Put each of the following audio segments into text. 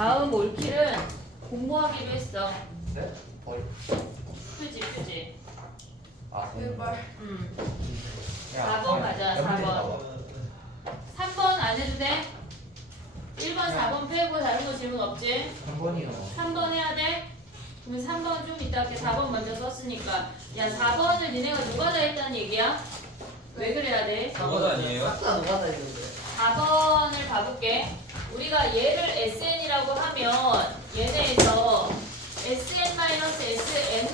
다음 올킬은 공모하기로 했어. 네? 벌. 표지. 아, 제발. 4번 가자, 4번. 3번 안 해도 돼? 1번, 4번 빼고 다른 거 질문 없지? 3번이요. 3번 해야 돼? 그러면 3번 좀 이따 할게. 4번 먼저 썼으니까. 야, 4번을 니네가 노가다 했다는 얘기야? 왜 그래야 돼? 그거 아니에요? 싹다 노가다 했는데. 4번을 봐볼게. 우리가 얘를 SN이라고 하면 얘네에서 SN-SN-1을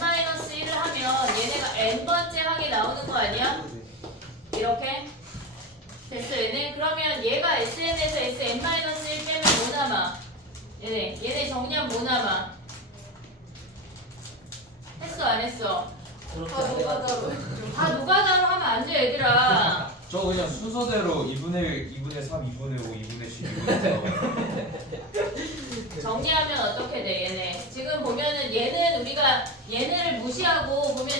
하면 얘네가 n번째 항이 나오는 거 아니야? 이렇게? 됐어 얘네? 그러면 얘가 SN에서 SN-1 빼면 뭐 남아? 얘네 정리하면 뭐 남아? 했어 안 했어? 그렇게 아, 안 해가지고. 다 노가다로 하면 안 돼 얘들아. 저 그냥 순서대로 2분의 1, 2분의 3, 2분의 5, 2분의 10, 2분의 4 정리하면 어떻게 돼 얘네? 지금 보면은 얘는 우리가 얘네를 무시하고 보면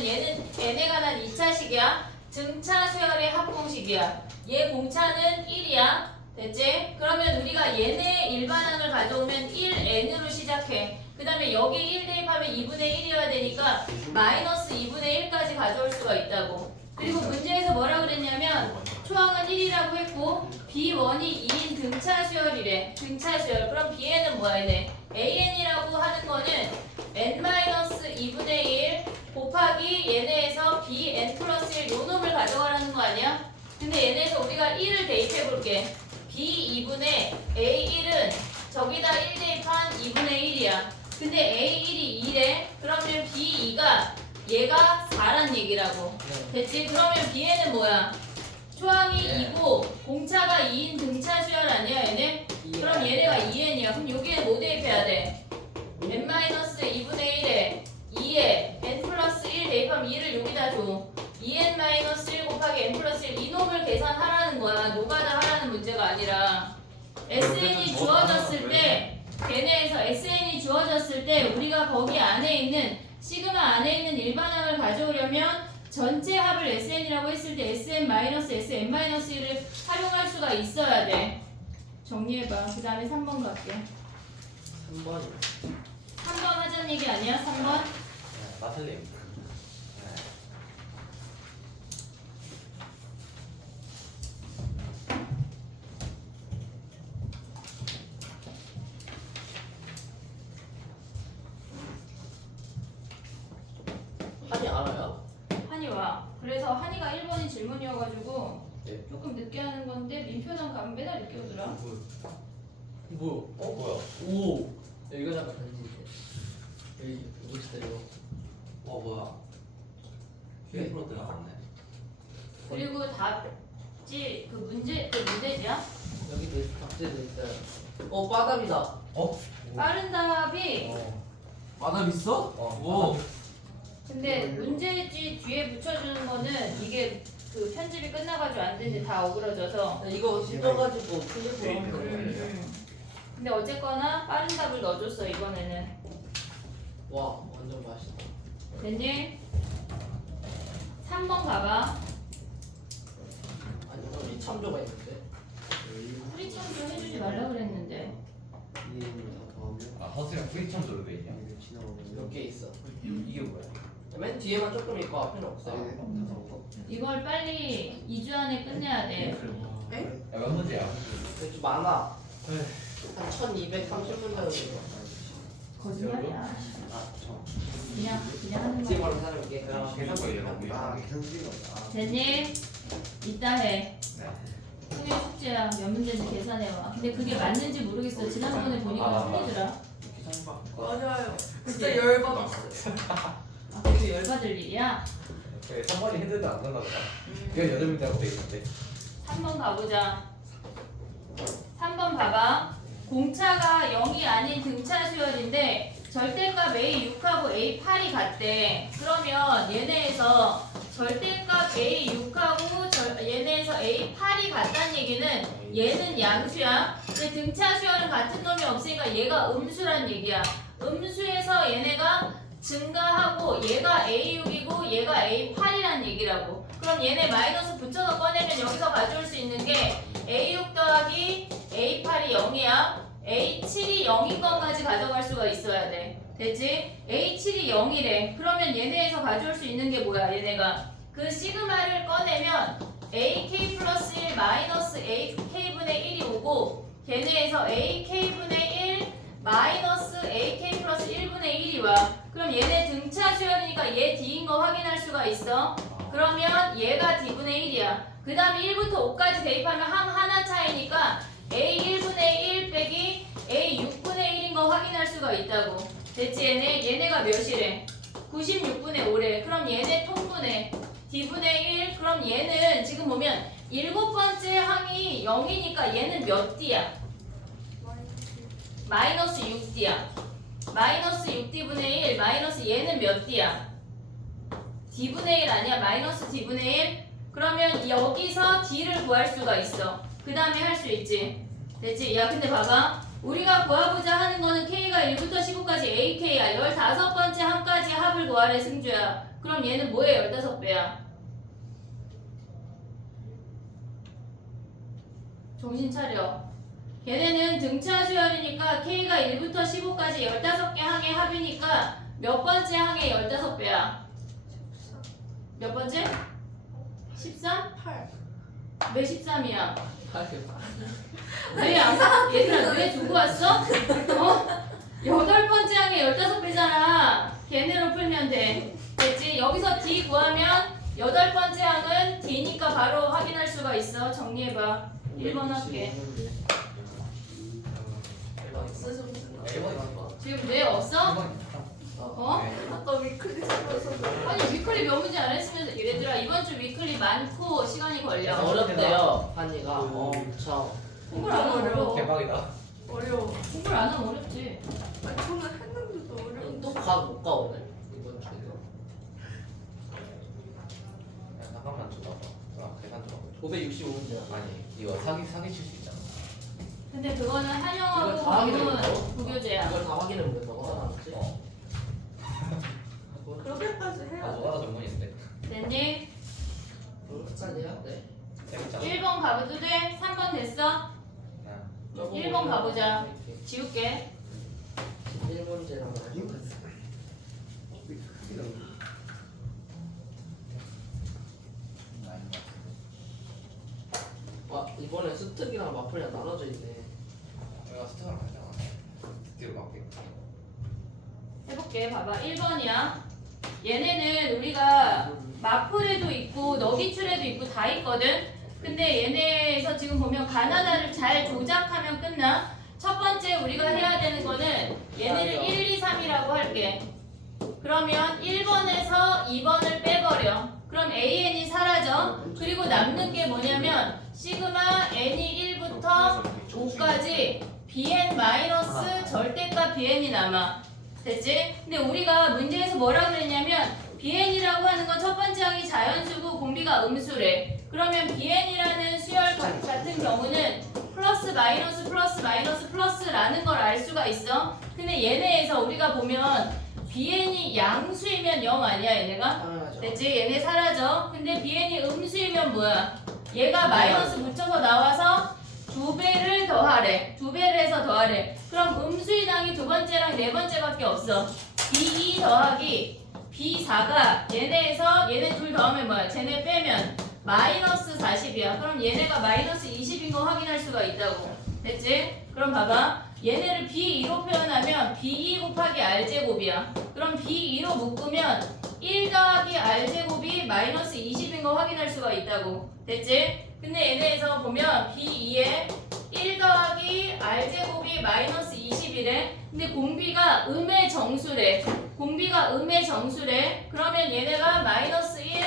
얘네가 난 2차식이야. 등차 수열의 합공식이야. 얘 공차는 1이야. 됐지? 그러면 우리가 얘네 일반항을 가져오면 1n으로 시작해. 그 다음에 여기 1 대입하면 2분의 1이어야 되니까 마이너스 2분의 1까지 가져올 수가 있다고. 그리고 문제에서 뭐라 그랬냐면 초항은 1이라고 했고 B1이 2인 등차 수열이래. 등차 수열. 그럼 Bn은 뭐야 얘네? AN이라고 하는 거는 n-2분의 1 곱하기 얘네에서 Bn 플러스 1 요 놈을 가져가라는 거 아니야? 근데 얘네에서 우리가 1을 대입해 볼게. B2분의 A1은 저기다 1 대입한 2분의 1이야. 근데 A1이 2래. 그러면 B2가 얘가 4란 얘기라고. 됐지? 그러면 Bn은 뭐야? 초항이 2고 공차가 2인 등차 수열 아니야 얘네? 그럼 얘네가 2n이야. 그럼 여기에 뭐 대입해야 돼? n-2분의 1에 2에 n 플러스 1 대입하면 2를 여기다 줘. 2n-1 곱하기 n 플러스 1 이놈을 계산하라는 거야. 노가다 하라는 문제가 아니라. SN이 주어졌을 때 걔네에서 SN이 주어졌을 때 우리가 거기 안에 있는 시그마 안에 있는 일반항을 가져오려면 전체 합을 SN이라고 했을 때 SN-SN-1을 활용할 수가 있어야 돼. 정리해봐. 그 다음에 3번 갈게. 3번이. 3번 하자는 얘기 아니야? 3번? 나 틀림. 한이 알아요? 한이 와. 그래서 한이가 1번이 질문이어가지고 네. 조금 늦게 하는 건데 민표는 가면 맨날 늦게 오더라. 뭐야? 뭐야? 오. 이거 잠깐 던지지. 여기 누구 기다려? 뭐야? 휴대폰으로 들어갔네. 그리고 답지 그 문제지야? 여기도 답지도 있어요. 빠담이다. 빠른 답이 마담 있어? 오. 근데 문제지 뒤에 붙여주는 거는 이게 그 편집이 끝나가지고 안 되는데 다 어그러져서. 이거 씹어가지고 틀려서 하면 되는 거예요. 근데 어쨌거나 빠른 답을 넣어줬어 이번에는. 와, 완전 맛있다. 됐니? 3번 가봐. 아니, 우리 참조가 있는데. 프리 참조 해주지 말라 그랬는데. 허수랑 프리참조로 돼 있냐? 몇 개 있어. 이게 뭐야? 맨 뒤에만 조금 있고 앞에는 없어요. 이걸 빨리 2주 안에 끝내야 돼. 야, 몇 문제야? 근데 좀 많아. 한 1230분 정도. 거짓말이야. 그냥 하는 지금 거야. 바로 사람께 계산 거예요. 됐니? 이따 해. 수능 숙제야. 몇 문제인지 계산해와. 근데 그게 맞는지 모르겠어. 지난번에 보니까 틀리더라. 맞아요. 진짜 열받았어. 아, 그게 열받을 일이야? 3번이 핸들도 안 된다 보다. 이건 8문제라고 돼 있는데. 3번 가보자. 3번 봐봐. 공차가 0이 아닌 등차 수열인데 절대값 A6하고 A8이 같대. 그러면 얘네에서 절대값 A6하고 얘네에서 A8이 같다는 얘기는 얘는 양수야. 근데 등차 수열은 같은 놈이 없으니까 얘가 음수란 얘기야. 음수에서 얘네가 증가하고 얘가 A6이고 얘가 A8이란 얘기라고. 그럼 얘네 마이너스 붙여서 꺼내면 여기서 가져올 수 있는 게 A6 더하기 A8이 0이야. A7이 0인 것까지 가져갈 수가 있어야 돼. 됐지? A7이 0이래. 그러면 얘네에서 가져올 수 있는 게 뭐야? 얘네가 그 시그마를 꺼내면 AK 플러스 1 마이너스 AK분의 1이 오고 걔네에서 AK분의 1 마이너스 AK 플러스 1분의 1이 와. 그럼 얘네 등차 수열이니까 얘 D인 거 확인할 수가 있어. 그러면 얘가 D분의 1이야. 그 다음에 1부터 5까지 대입하면 항 하나 차이니까 A1분의 1 빼기 A6분의 1인 거 확인할 수가 있다고. 됐지? 얘네가 몇이래? 96분의 5래. 그럼 얘네 통분해. D분의 1. 그럼 얘는 지금 보면 7번째 항이 0이니까 얘는 몇 D야? 마이너스 6D야. 마이너스 6D분의 1. 마이너스 얘는 몇 D야? D분의 1 아니야? 마이너스 D분의 1. 그러면 여기서 D를 구할 수가 있어. 그 다음에 할 수 있지. 됐지? 야 근데 봐봐. 우리가 구하고자 하는 거는 K가 1부터 15까지 AK야. 15번째 항까지 합을 구하래 승주야. 그럼 얘는 뭐에 15배야? 정신 차려. 걔네는 등차 수열이니까 K가 1부터 15까지 15개 항의 합이니까 몇 번째 항의 15배야? 몇 번째? 13? 8. 왜 13이야? 아, 왜야? 얘들아 왜 두고 왔어? 어? 8번째 항의 15배잖아. 걔네로 풀면 돼. 됐지? 여기서 D 구하면 8번째 항은 D니까 바로 확인할 수가 있어. 정리해봐. 1번 할게. 없어서 무슨 지금 뇌 없어? 1번이 어? 아까 위클리 써서 아니 위클리 몇 문제 안 했으면서 얘들아 이번 주 위클리 많고 시간이 걸려. 어렵대요 한이가 엄청. 공부를 안 하면 어려워. 대박이다. 어려워. 공부를 안 하면 어렵지. 아니 저는 했는데도 어려워. 또가못가 오늘 이번 주에. 야 잠깐만 줘봐봐. 계산 좀. 565문제. 아니 이거 사기 칠 수 있잖아. 근데 그거는 이걸 다 한영하고 확인을 공부는 못하고? 부교재야. 이걸 다 확인을 못했다고 하지? 그렇게까지 해야 돼. 노가다 전문인데. 됐니? 끝까지 해야 돼. 재밌잖아. 1번 가봐도 돼? 3번 됐어? 그냥 1번 가보자. 지울게. 1문제랑 아 이번에 스특이랑 마플이랑 나눠져 있네. 내가 스타를 하잖아. 뒤로 갈게. 해볼게. 봐봐. 1번이야. 얘네는 우리가 마플에도 있고 너기출에도 있고 다 있거든. 근데 얘네에서 지금 보면 가나다를 잘 조작하면 끝나. 첫 번째 우리가 해야 되는 거는 얘네를 1, 2, 3이라고 할게. 그러면 1번에서 2번을 빼버려. 그럼 AN이 사라져. 그리고 남는 게 뭐냐면 시그마 N이 1부터 5까지 BN 마이너스 절대값 BN이 남아. 됐지? 근데 우리가 문제에서 뭐라 그랬냐면 BN이라고 하는 건 첫 번째 항이 자연수고 공비가 음수래. 그러면 BN이라는 수열 같은 경우는 플러스 마이너스 플러스 마이너스 플러스라는 걸 알 수가 있어. 근데 얘네에서 우리가 보면 BN이 양수이면 0 아니야 얘네가? 당연하죠. 됐지? 얘네 사라져. 근데 BN이 음수이면 뭐야? 얘가 마이너스 붙여서 나와서 2배를 더하래. 2배를 해서 더하래. 그럼 음수인 항이 두 번째랑 네 번째밖에 없어. B2 더하기 B4가 얘네에서 얘네 둘 더하면 뭐야? 쟤네 빼면 마이너스 40이야. 그럼 얘네가 마이너스 20인 거 확인할 수가 있다고. 됐지? 그럼 봐봐. 얘네를 B2로 표현하면 B2 곱하기 R제곱이야. 그럼 B2로 묶으면 1 더하기 R제곱이 마이너스 20인 거 확인할 수가 있다고. 됐지? 근데 얘네에서 보면 B2에 1 더하기 R제곱이 마이너스 20이래. 근데 공비가 음의 정수래. 공비가 음의 정수래. 그러면 얘네가 마이너스 1,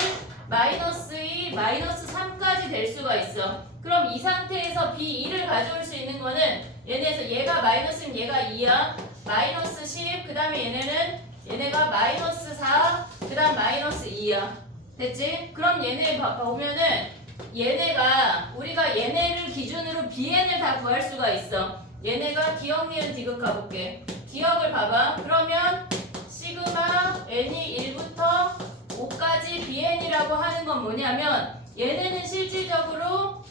마이너스 2, 마이너스 3까지 될 수가 있어. 그럼 이 상태에서 B2를 가져올 수 있는 거는 얘네에서 얘가 마이너스면 얘가 2야. 마이너스 10, 그 다음에 얘네가 마이너스 4, 그 다음 마이너스 2야. 됐지? 그럼 얘네 보면은 얘네가 우리가 얘네를 기준으로 BN을 다 구할 수가 있어. 얘네가 기억, 니은, 디귿 가볼게. 기억을 봐봐. 그러면 시그마 n이 1부터 5까지 BN이라고 하는 건 뭐냐면 얘네는 실질적으로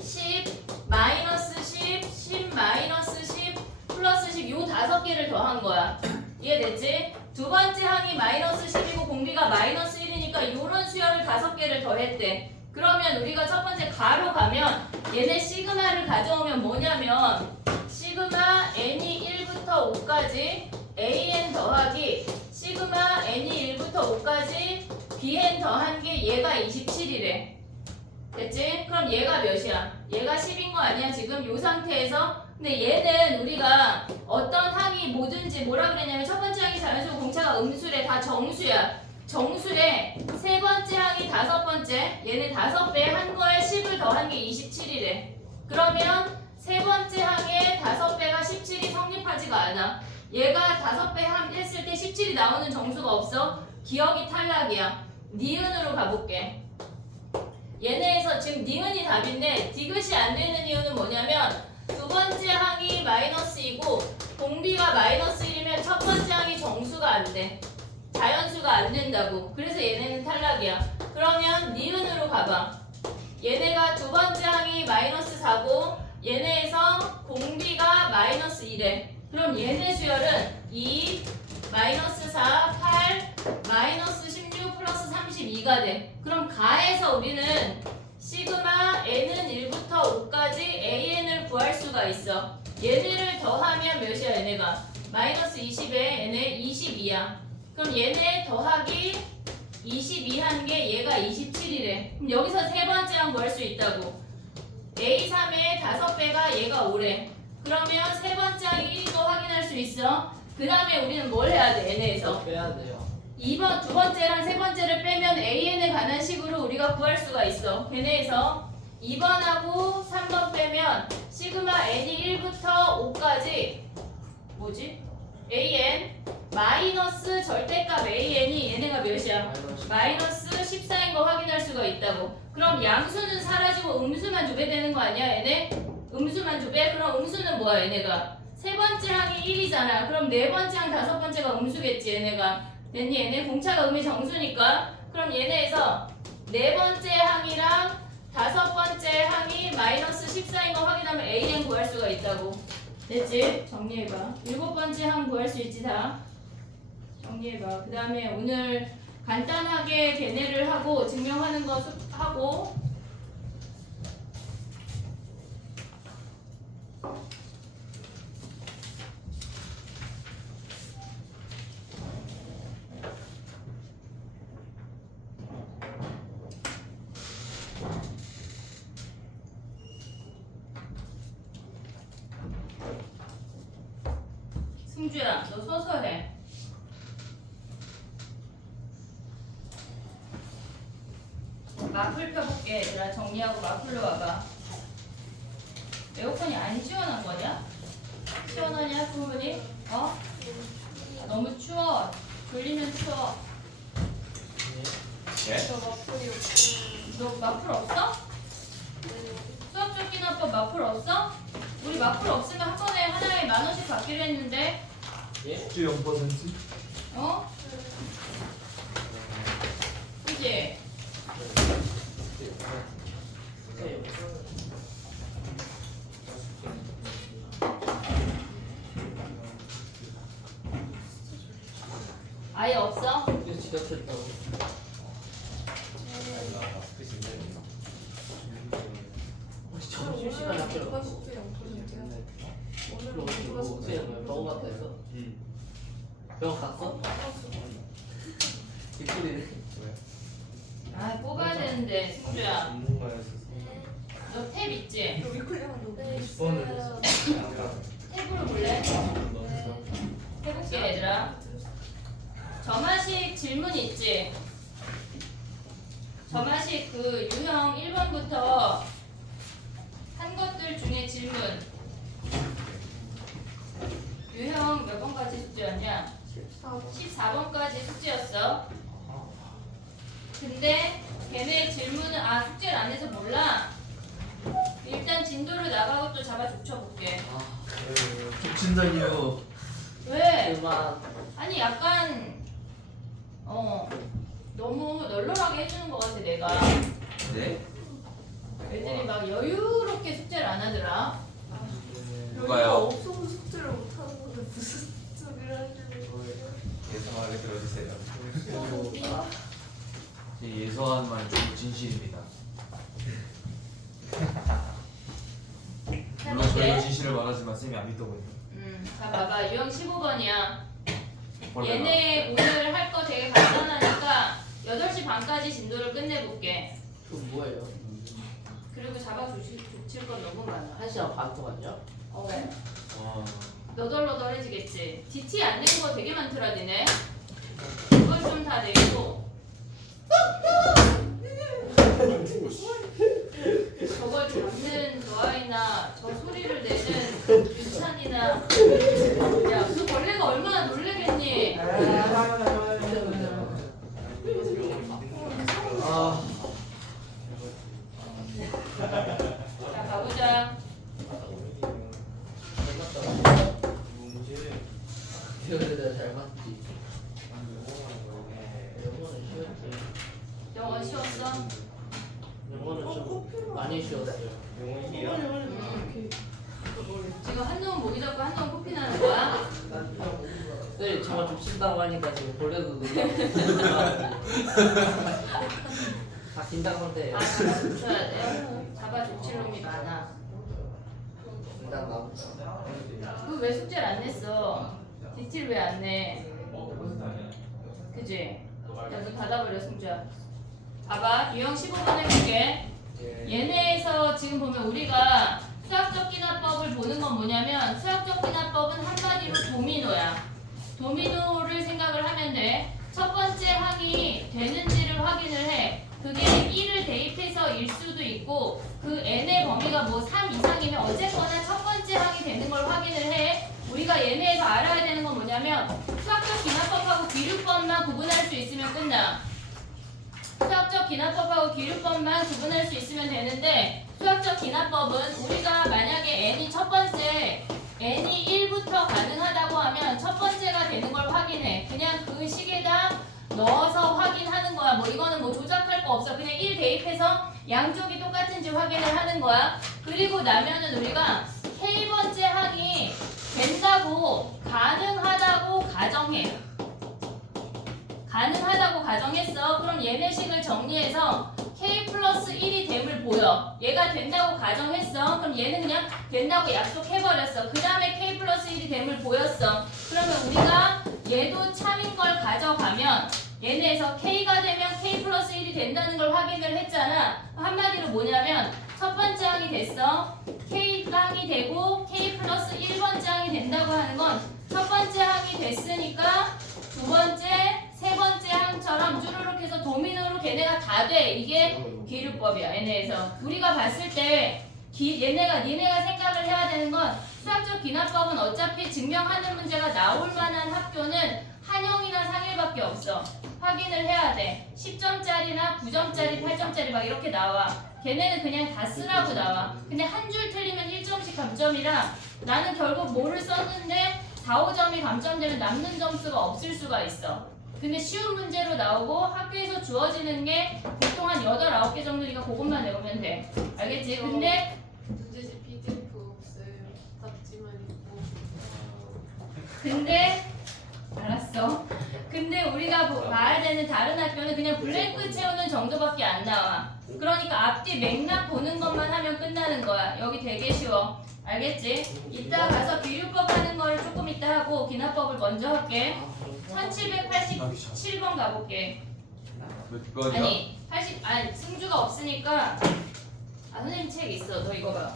10, 마이너스 10, 10, 마이너스 10, 플러스 10 요 5개를 더한 거야. 이해됐지? 두 번째 항이 마이너스 10이고 공비가 마이너스 1이니까 요런 수열을 5개를 더했대. 그러면 우리가 첫 번째 가로 가면 얘네 시그마를 가져오면 뭐냐면 시그마 n이 1부터 5까지 an 더하기 시그마 n이 1부터 5까지 bn 더한 게 얘가 27이래. 됐지? 그럼 얘가 몇이야? 얘가 10인 거 아니야? 지금 요 상태에서? 근데 얘는 우리가 어떤 항이 뭐든지 뭐라 그랬냐면 첫 번째 항이 자연수 공차가 음수래. 다 정수야. 정수래. 세 번째 항이 5번째. 얘는 5배 한 거에 10을 더한 게 27이래. 그러면 세 번째 항의 5배가 17이 성립하지가 않아. 얘가 5배 했을 때 17이 나오는 정수가 없어. 기억이 탈락이야. 니은으로 가볼게. 얘네에서 지금 니은이 답인데 디귿이 안 되는 이유는 뭐냐면 두 번째 항이 마이너스이고 공비가 마이너스 1이면 첫 번째 항이 정수가 안 돼. 자연수가 안 된다고. 그래서 얘네는 탈락이야. 그러면 니은으로 가봐. 얘네가 두 번째 항이 마이너스 4고 얘네에서 공비가 마이너스 1에. 그럼 얘네 수열은 2, 마이너스 4, 8, 마이너스 16 플러스 32가 돼. 그럼 가에서 우리는 시그마 n은 1부터 5까지 an을 구할 수가 있어. 얘네를 더하면 몇이야 얘네가? 마이너스 20에 얘네 22야. 그럼 얘네 더하기 22 한 게 얘가 27이래. 그럼 여기서 세 번째 항 구할 수 있다고. A3의 5배가 얘가 5래. 그러면 세 번째 항이 1도 확인할 수 있어. 그 다음에 우리는 뭘 해야 돼? 얘네에서 빼야 돼요. 2번 두 번째랑 세 번째를 빼면 AN에 관한 식으로 우리가 구할 수가 있어. 걔네에서 2번하고 3번 빼면 시그마 n이 1부터 5까지 뭐지? AN 마이너스 절대값 AN이 얘네가 몇이야? 마이너스 14인 거 확인할 수가 있다고. 그럼 양수는 사라지고 음수만 주배되는 거 아니야 얘네? 음수만 주배? 그럼 음수는 뭐야 얘네가? 세 번째 항이 1이잖아. 그럼 네 번째 항 5번째가 음수겠지 얘네가. 됐니? 얘네 공차가 음의 정수니까. 그럼 얘네에서 네 번째 항이랑 5번째 항이 마이너스 14인 거 확인하면 AN 구할 수가 있다고. 됐지? 정리해봐. 7번째 항 구할 수 있지 다. 정리해봐. 그 다음에 오늘 간단하게 걔네를 하고 증명하는 거 하고 승주야, 너 서서 해. 마플 펴볼게. 얘들아, 정리하고 마플로 와봐. 에어컨이 안 시원한 거냐? 시원하냐, 충분히? 어? 너무 추워. 졸리면 추워. 예? 저 마플이 없고. 너 마플 없어? 네. 수학 쫓기나법 마플 없어? 우리 마플 없으면 한 번에 하나에 10,000원씩 받기로 했는데, 예? 숙제 0%? 어? 그지? 아예 없어? 이거 지각했다고. 혹시 점심시간 학교로 누가 갔어? 숙제 0%야? 오늘 그럼 누가 뭐 숙제 어떻게 병원 갔다 했어? 병원 갔어? 뒷소리네. 아, 뽑아야 되는데, 승주야. 전문가였어서 너 탭 있지? 여기 클릭하는 거. 10번을 탭으로 볼래? 해볼게, 얘들아. 점화식 질문 있지? 점화식 그 유형 1번부터 한 것들 중에 질문. 유형 몇 번까지 숙제였냐? 14번까지 숙제였어. 근데 걔네 질문은 숙제를 안 해서 몰라. 일단 진도를 나가고 또 잡아 족쳐볼게. 족친다니요. 왜? 그만. 아니 약간 너무 널널하게 해주는 것 같아 내가. 네? 애들이 막 여유롭게 숙제를 안 하더라. 누가요? 없어서 숙제를 못 예서한만 전부 진실입니다. 물론 저희가 해볼게. 진실을 말하지만 쌤이 안 믿더군요. 자 봐봐 유형 15번이야. 벌레가. 얘네 오늘 할 거 되게 간단하니까 8시 반까지 진도를 끝내볼게. 그 뭐예요? 그리고 잡아 줄 건 너무 많아. 1시간 반 동안요? 왜? 와. 너덜너덜해지겠지. DT 안 내는 거 되게 많더라 니네. 그걸 좀 다 내고 저걸 잡는 저 아이나 저 소리를 내는 윤찬이나 야 그 벌레가 얼마나 놀래겠니? 아, 자 가보자. 이거 내가 잘 맞지. 영어는 쉬웠지. 영어 쉬웠어? 영어는 좀 많이 쉬웠어요. 지금 한동훈 목이 잡고 한동훈 코피 나는 거야? 네, 정말 좀 친다고 하니까 지금 벌레도 놀라고. 다 긴장한데 아 잡아줘야 돼? 잡아줄 놈이 많아. 일단 나 그 왜 숙제를 안 냈어? DT를 왜 안 내? 그지? 야너 닫아버려 승주야. 봐봐 유형 15번 해볼게. 얘네에서 지금 보면 우리가 수학적 기납법을 보는 건 뭐냐면 수학적 기납법은 한마디로 도미노야. 도미노를 생각을 하면 돼. 첫 번째 항이 되는지를 확인을 해. 그게 1을 대입해서 일 수도 있고 그 n의 범위가 뭐 3 이상이면 어쨌거나 첫 번째 항이 되는 걸 확인을 해. 우리가 얘네에서 알아야 되는 건 뭐냐면 수학적 기납법하고 기류법만 구분할 수 있으면 끝나. 수학적 기납법하고 기류법만 구분할 수 있으면 되는데 수학적 기납법은 우리가 만약에 n이 첫 번째 n이 1부터 가능하다고 하면 첫 번째가 되는 걸 확인해. 그냥 그 식에다 넣어서 확인하는 거야. 뭐 이거는 뭐 조작할 거 없어. 그냥 1 대입해서 양쪽이 똑같은지 확인을 하는 거야. 그리고 나면은 우리가 k번째 항이 된다고 가능하다고 가정해. 가능하다고 가정했어. 그럼 얘네 식을 정리해서 k 플러스 1이 됨을 보여. 얘가 된다고 가정했어. 그럼 얘는 그냥 된다고 약속해버렸어. 그 다음에 k 플러스 1이 됨을 보였어. 그러면 우리가 얘도 참인 걸 가져가면 얘네에서 k가 되면 k 플러스 1이 된다는 걸 확인을 했잖아. 한마디로 뭐냐면 첫 번째 항이 됐어. k 항이 되고 k 플러스 1번째 항이 된다고 하는 건 첫 번째 항이 됐으니까 두 번째, 세 번째 항처럼 쭈루룩 해서 도미노로 걔네가 다 돼. 이게 기류법이야. 얘네에서 우리가 봤을 때 얘네가 생각을 해야 되는 건 수학적 기납법은 어차피 증명하는 문제가 나올 만한 학교는 한영이나 상일밖에 없어. 확인을 해야 돼. 10점짜리나 9점짜리, 8점짜리 막 이렇게 나와. 걔네는 그냥 다 쓰라고 나와. 근데 한 줄 틀리면 1점씩 감점이라 나는 결국 뭐를 썼는데 4, 5점이 감점되면 남는 점수가 없을 수가 있어. 근데 쉬운 문제로 나오고 학교에서 주어지는 게 보통 한 8, 9개 정도니까 그것만 외우면 돼. 알겠지? 근데 문제집 PDF 없어요. 답지만 있고. 근데 알았어. 근데 우리가 봐야 되는 다른 학교는 그냥 블랭크 채우는 정도밖에 안 나와. 그러니까 앞뒤 맥락 보는 것만 하면 끝나는 거야. 여기 되게 쉬워. 알겠지? 이따 가서 비율법 하는 거를 조금 이따 하고 기납법을 먼저 할게. 1787번 가볼게. 몇 번이야? 아니 승주가 없으니까 선생님 책 있어. 너 이거 봐.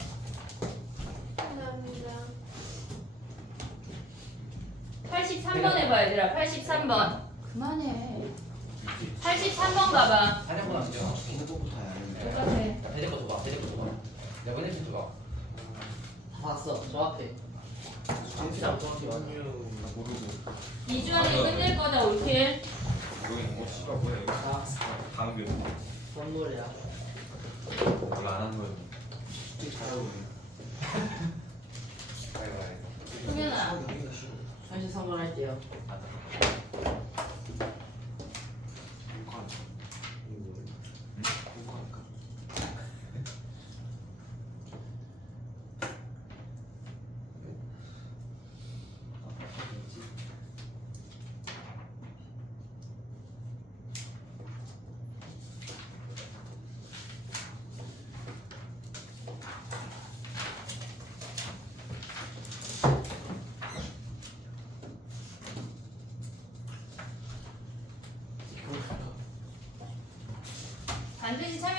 감사합니다. 83번 해봐 얘들아. 83번. 그만해. 83번 가봐. 한영분 안 되잖아. 핸드폰부터 해야 하는데. 똑같아. 핸드폰 줘봐. 핸드폰 줘봐. 내가 핸드폰 줘봐. 다 봤어. 정확해. 진짜 정확히 맞아. 모르고. 2주 안에 끝낼 거다 올킬. 뭐 씨발 뭐야 이거? 아, 다음 게 선물이야. 원래 안 하는 거야. 잘하고. 소면아. 현실 선물할게요.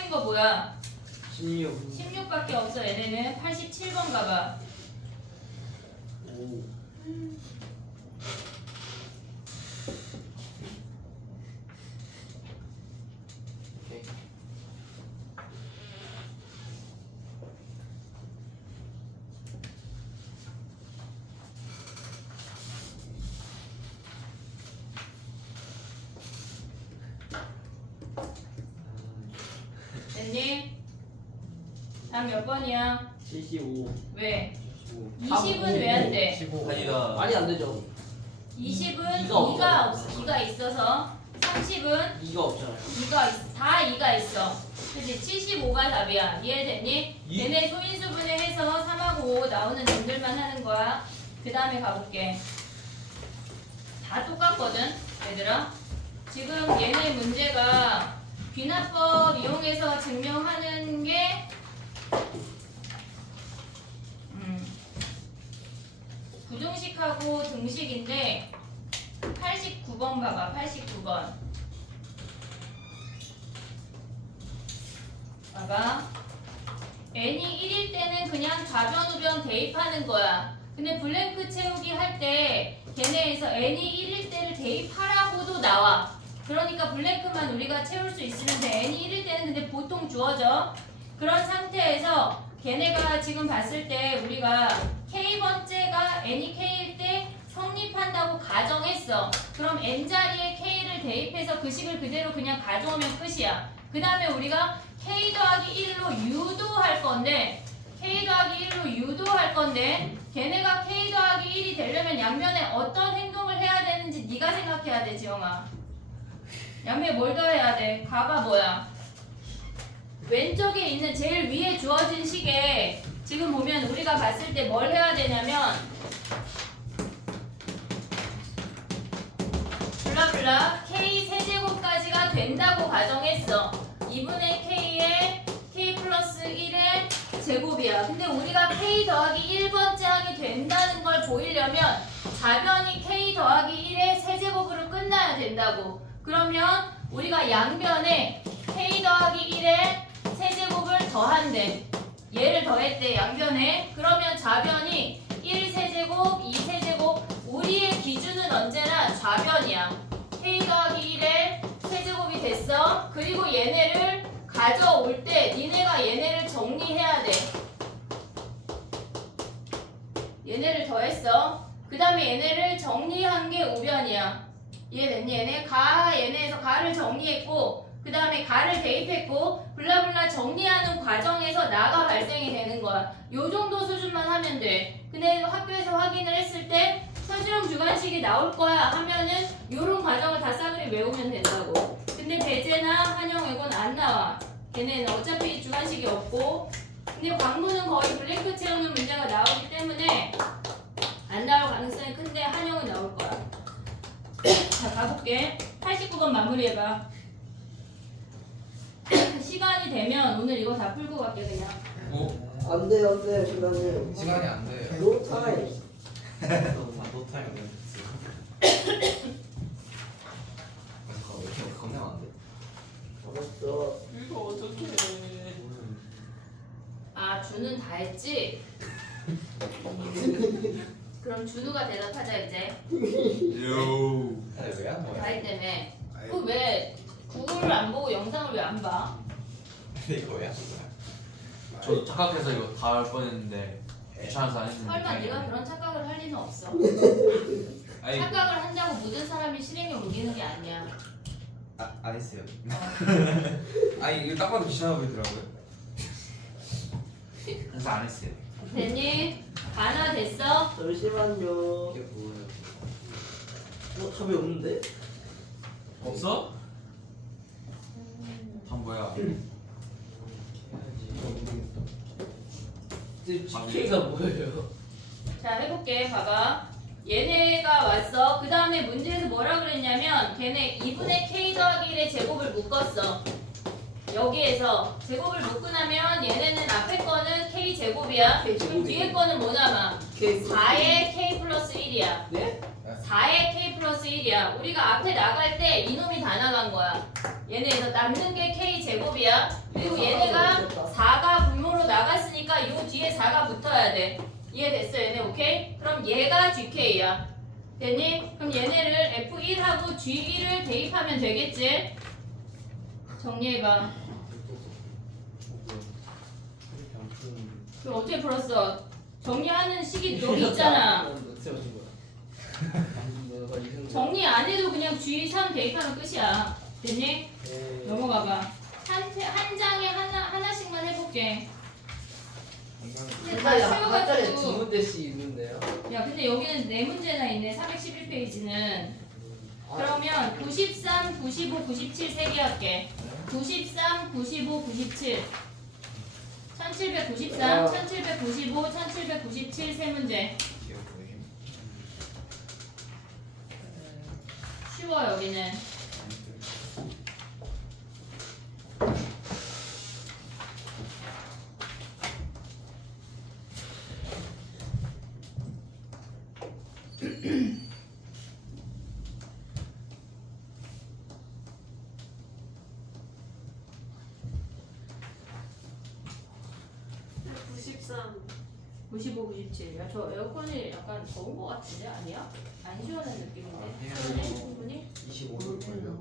틀린 거 뭐야? 16. 16밖에 없어. 얘네는 87번 가봐. 오. 오케이. 됐니? 다음 몇 번이야? 75. 왜? 15. 20은 왜 안 돼? 15. 아니다. 말이 안 되죠. 20은 이가 없잖아. 2가 없어. 2가 있어서 30은 2가 없잖아요. 다 2가 있어. 그치? 75가 답이야. 이해됐니? 이- 얘네 소인수분해 해서 3하고 5 나오는 점들만 하는 거야. 그 다음에 가볼게. 다 똑같거든, 얘들아. 지금 얘네 문제가 귀납법 이용해서 증명하는 게 부등식하고 등식인데 89번 봐봐. 89번. 봐봐. n이 1일 때는 그냥 좌변 우변 대입하는 거야. 근데 블랭크 채우기 할 때 걔네에서 n이 1일 때를 대입하라고도 나와. 그러니까 블랭크만 우리가 채울 수 있으면 돼. n이 1일 때는 근데 보통 주어져. 그런 상태에서 걔네가 지금 봤을 때 우리가 k번째가 n이 k일 때 성립한다고 가정했어. 그럼 n자리에 k를 대입해서 그 식을 그대로 그냥 가져오면 끝이야. 그 다음에 우리가 k 더하기 1로 유도할 건데 k 더하기 1로 유도할 건데 걔네가 k 더하기 1이 되려면 양면에 어떤 행동을 해야 되는지 네가 생각해야 돼, 지영아. 양면에 뭘 더해야 돼? 가가 뭐야? 왼쪽에 있는 제일 위에 주어진 식에 지금 보면 우리가 봤을 때 뭘 해야 되냐면 블라블라 k 세제곱까지가 된다고 가정했어. 2분의 k에 k 플러스 1의 제곱이야. 근데 우리가 k 더하기 1번째 하게 된다는 걸 보이려면 좌변이 k 더하기 1의 세제곱으로 끝나야 된다고. 그러면 우리가 양변에 k 더하기 1의 세제곱을 더한대. 얘를 더했대, 양변에. 그러면 좌변이 1세제곱, 2세제곱. 우리의 기준은 언제나 좌변이야. k 더하기 1의 세제곱이 됐어. 그리고 얘네를 가져올 때 니네가 얘네를 정리해야 돼. 얘네를 더했어. 그 다음에 얘네를 정리한 게 우변이야. 이해됐니? 얘네에서 가를 정리했고 그 다음에 가를 대입했고 블라블라 정리하는 과정에서 나가 발생이 되는 거야. 요 정도 수준만 하면 돼. 근데 학교에서 확인을 했을 때 서술형 주관식이 나올 거야 하면은 요런 과정을 다 싸그리 외우면 된다고. 근데 배제나 한영 이건 안 나와. 걔네는 어차피 주관식이 없고. 근데 광문은 거의 블랭크 채우는 문제가 나오기 때문에 안 나올 가능성이 큰데 한영은 나올 거야. 자, 가볼게. 89번 마무리해봐. 시간이 되면 오늘 이거 다 풀고 갈게 그냥. 오. 안 돼, 안 돼, 시간이. 시간이 안 돼. 노 타임. 노타임. 이렇게 건강 안 돼. 알았어. 이거 어떡해. 아, 준은 다 했지? 그럼 준우가 대답하자 이제. 요. 아니 왜한 다 거야? 했다며. 그 왜 구글을 안 보고 영상을 왜 안 봐? 근데 이거 왜한 거야? 저 착각해서 이거 다 할 뻔했는데 귀찮아서 안 했는데. 설마 네가 그런 착각을 할 리는 없어. 아니 착각을 한다고 모든 사람이 실행에 옮기는 게 아니야. 안 했어요. 아니 이거 딱 봐도 귀찮아 보이더라고요. 그래서 안 했어요. 됐니? 가나 됐어? 잠시만요. 이게 뭐예요? 답이 없는데? 없어? 다 뭐야? GK가 뭐예요? 자, 해볼게. 봐봐. 얘네가 왔어. 그 다음에 문제에서 뭐라 그랬냐면 걔네 2분의 k 더하기 1의 제곱을 묶었어. 여기에서 제곱을 묶고 나면 얘네는 앞에 거는 k 제곱이야. K 그럼 제곱이네. 뒤에 거는 뭐 남아? 4의 k 플러스 1이야. 네? 4의 k 플러스 1이야. 우리가 앞에 나갈 때 이놈이 다 나간 거야. 얘네에서 남는 게 k 제곱이야. 그리고 얘네가 4가 분모로 나갔으니까 요 뒤에 4가 붙어야 돼. 이해됐어 얘네 오케이? 그럼 얘가 gk야. 됐니? 그럼 얘네를 f1하고 g1을 대입하면 되겠지? 정리해봐. 그럼 어떻게 풀었어? 정리하는 식이 여기 있잖아. 세워준 거야. 정리 안 해도 그냥 G3 대입하면 끝이야. 됐니? 네. 넘어가봐. 한 장에 하나씩만 해볼게. 근데 다 한달에 두 쉬워가지고. 문제씩 있는데요. 야, 근데 여기는 4문제나 있네. 411페이지는. 그러면 93, 95, 97 3개 할게. 93, 95, 97. 1793, 1795, 1797 3문제. 쉬워 여기는. 네, 93. 95, 97. 야, 저 에어컨이 약간 더운 거 같은데? 아니야? 안 시원한 느낌인데? 시원해? 충분히? 25를 걸려.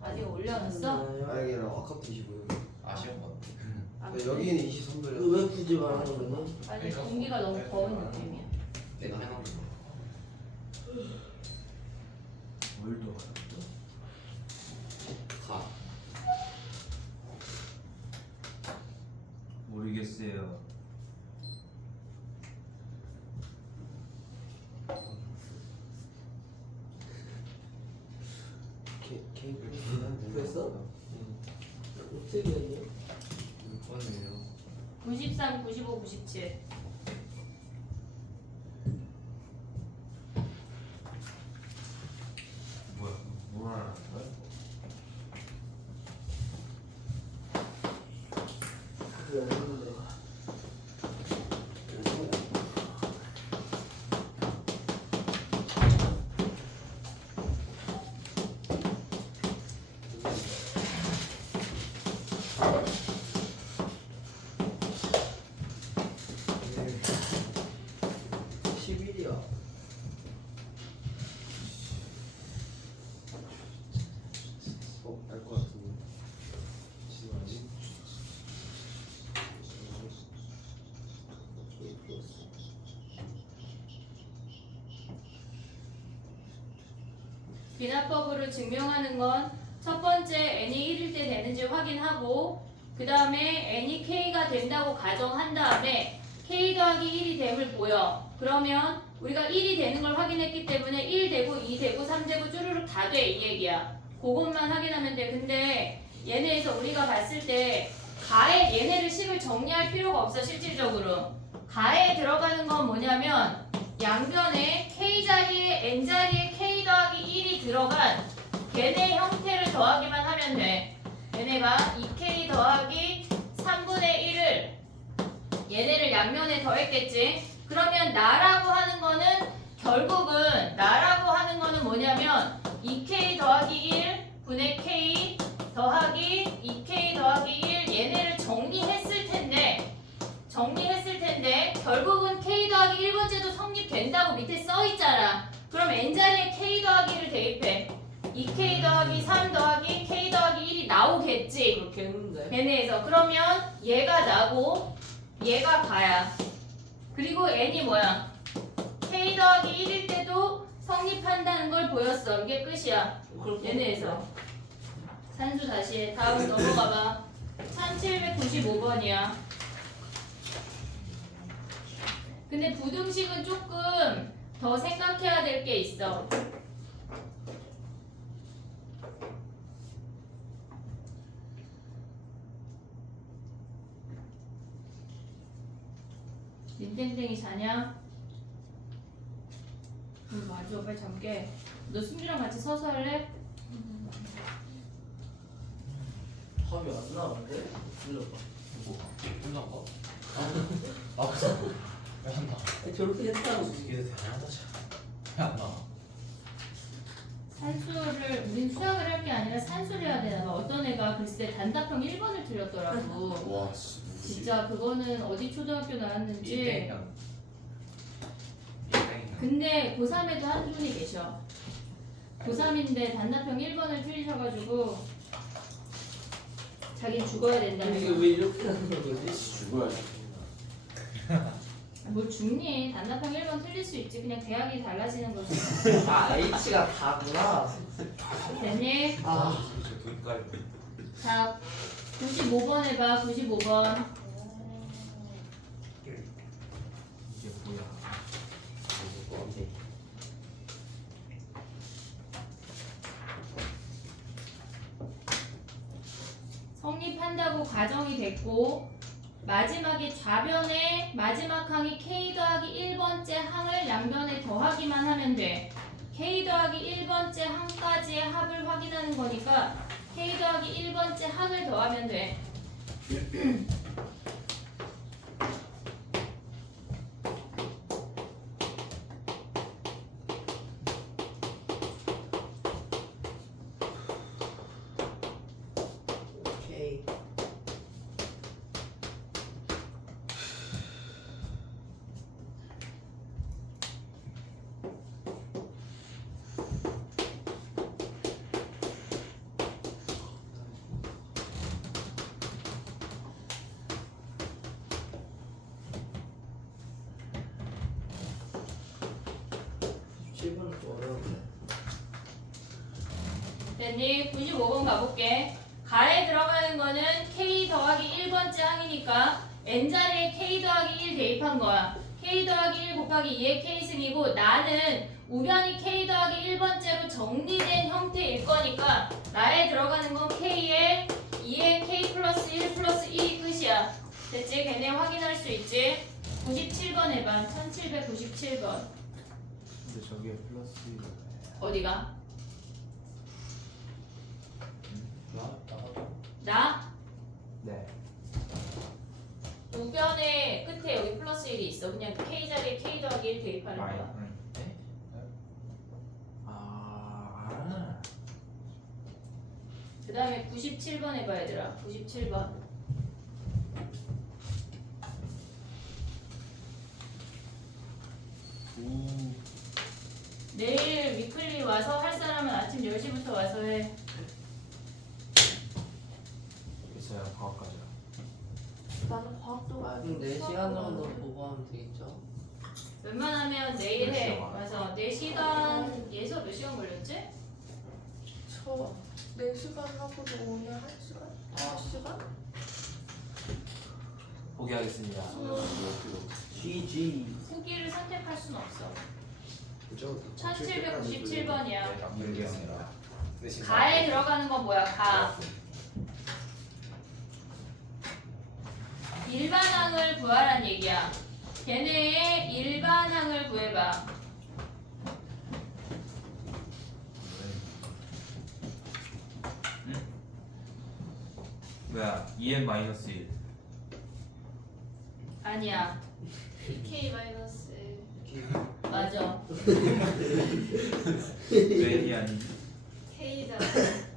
아니, 올려놨어? 아니라 아까부터 25요. 아쉬운 것 같아. 아, 그래? 여기는 23도야. 왜 굳이 말하는 거야? 아니, 공기가 너무 더운 느낌이야. 내가 해놓은 물도 가. 모르겠어요. 케이블 그랬어? 어떻게 됐냐? 6번이에요. 93, 95, 97. 뭐야? 뭘 하는 거야? 그게 없는데. 알 것 같은데. 지금 아직. 비나법으로 증명하는 건 첫 번째 n이 1일 때 되는지 확인하고 그 다음에 n이 k가 된다고 가정한 다음에 k 더하기 1이 됨을 보여. 그러면 우리가 1이 되는 걸 확인했기 때문에 1 되고 2 되고 3 되고 쭈루룩 다 돼 이 얘기야. 그것만 확인하면 돼. 근데 얘네에서 우리가 봤을 때 가에 얘네를 식을 정리할 필요가 없어 실질적으로. 가에 들어가는 건 뭐냐면 양변에 k 자리에 n 자리에 k 더하기 1이 들어간 걔네 형태를 더하기만 하면 돼. 얘네가 2k 더하기 3분의 1을 얘네를 양면에 더했겠지. 그러면 나라고 하는 거는 결국은 나라고 하는 거는 뭐냐면 2k 더하기 1 분의 k 더하기 2k 더하기 1 얘네를 정리했을 텐데 결국은 k 더하기 1번째도 성립된다고 밑에 써 있잖아. 그럼 n자리에 k 더하기 1을 대입해. 2k 더하기 3 더하기 k 더하기 1이 나오겠지. 그렇게 했는데. 얘네에서. 그러면 얘가 나고 얘가 가야. 그리고 n이 뭐야? k 더하기 1일 때도 성립한다는 걸 보였어. 이게 끝이야. 얘네에서. 산수 다시 해. 다음 넘어가봐. 1795번이야. 근데 부등식은 조금 더 생각해야 될 게 있어. 닌땡땡이 자냐? 맞아, 빨리 잠게. 너 승주랑 같이 서서 할래? 답이 안 나오는데? 불러봐. 뭐? 끝난 거? 아, 왜안 나와? 저렇게 했다고. 이게 대단하다. 왜안 나와? 산수를 우린 수학을 할 게 아니라 산수를 해야 되나 봐. 어떤 애가 글쎄 단답형 1번을 틀렸더라고. 와 씨, 누구지? 진짜 그거는 어디 초등학교 나왔는지. 이땡형. 근데 고3에도 한 분이 계셔. 고3인데 단답형 1번을 틀리셔가지고 자기 죽어야 이게 된다면서. 왜 이렇게 하는 거지? 죽어야 돼. 뭘 죽니? 단답형 1번 틀릴 수 있지. 그냥 대학이 달라지는 거지. 아 H가 다구나. 됐니? 아 돈까지. 자, 95번 해봐. 95번. 이게 뭐야? 성립한다고 가정이 됐고 마지막에 좌변에 마지막 항이 k 더하기 1번째 항을 양변에 더하기만 하면 돼. k 더하기 1번째 항까지의 합을 확인하는 거니까 k 더하기 1번째 항을 더하면 돼. 오케이. 질문은 또 어려운데. 됐니? 95번 가볼게. 가에 들어가는 거는 k 더하기 1번째 항이니까 n자리에 k 더하기 1 대입한 거야. k 더하기 1 곱하기 2의 k승이고 나는 우변이 k 더하기 1번째로 정리된 형태일 거니까 나에 들어가는 건 k에 2의 k 플러스 1 플러스 2 끝이야. 됐지? 걔네 확인할 수 있지? 97번 해봐. 1797번. 근데 저게 플러스 어디가? 나가죠? 나? 네. 우변의 끝에 여기 플러스 1이 있어. 그냥 k 자리에 k 더하기 1 대입하는 거야. 네? 아. 그 다음에 97번 해봐 얘들아. 97번. 오. 내일 위클리 와서 할 사람은 아침 10시부터 와서 해. 있어요. 과학까지. 나는 과학도 가야 그럼 4시간 정도 보고 하면 되겠죠? 웬만하면 내일 해. 몇 시간 맞아. 4시간 예서 몇 시간 걸렸지? 저 4시간 하고도 오늘 1시간? 5시간? 포기하겠습니다. GG. 후기를 선택할 순 없어. 그죠? 1797번이야. 남기겠습니다. 가에 들어가는 건 뭐야? 가. 일반항을 구하란 얘기야. 걔네의 일반항을 구해봐. 뭐야? 2n 마이너스 1. 아니야. 2K 마이너스 맞아. 웬이 아니지? K잖아.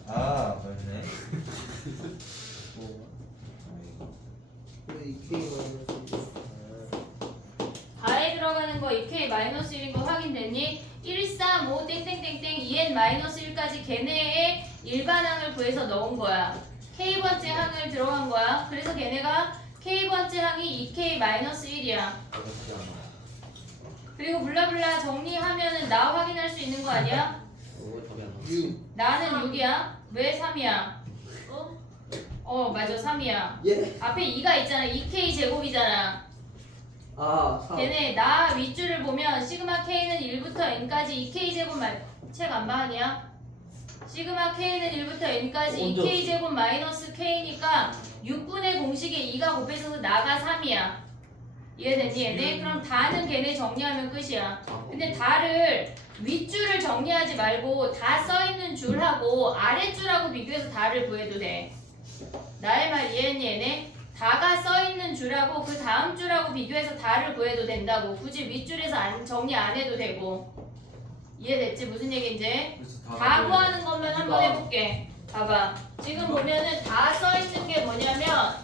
아 맞네. 근데 이 K는 가에 들어가는 거 2K-1인 거 확인됐니? 1, 3, 5, 땡땡땡땡 2n-1까지 걔네의 일반항을 구해서 넣은 거야. K번째 항을 들어간 거야. 그래서 걔네가 K번째 항이 2K-1이야. 그리고 블라블라 정리하면은 나 확인할 수 있는 거 아니야? 답이 안 나와. 나는 6이야. 왜 3이야? 맞아 3이야. 예. 앞에 2가 있잖아. 2K 제곱이잖아. 아 3. 걔네 나 윗줄을 보면 시그마 K는 1부터 N까지 2K 제곱 책 안 봐하냐? 시그마 K는 1부터 N까지 언제 2K 제곱 마이너스 K니까 6분의 공식에 2가 곱해서 나가 3이야. 이해됐니 얘네? 그럼 다는 걔네 정리하면 끝이야. 근데 다를 윗줄을 정리하지 말고 다 써있는 줄하고 아랫줄하고 비교해서 다를 구해도 돼. 나의 말 이해했니 얘네? 다가 써 있는 줄하고 그 다음 줄하고 비교해서 다를 구해도 된다고. 굳이 윗줄에서 정리 안 해도 되고. 이해됐지? 무슨 얘기인지? 그래서 다 구하는 것만 한번 해볼게. 봐봐. 지금 보면은 다 써 있는 게 뭐냐면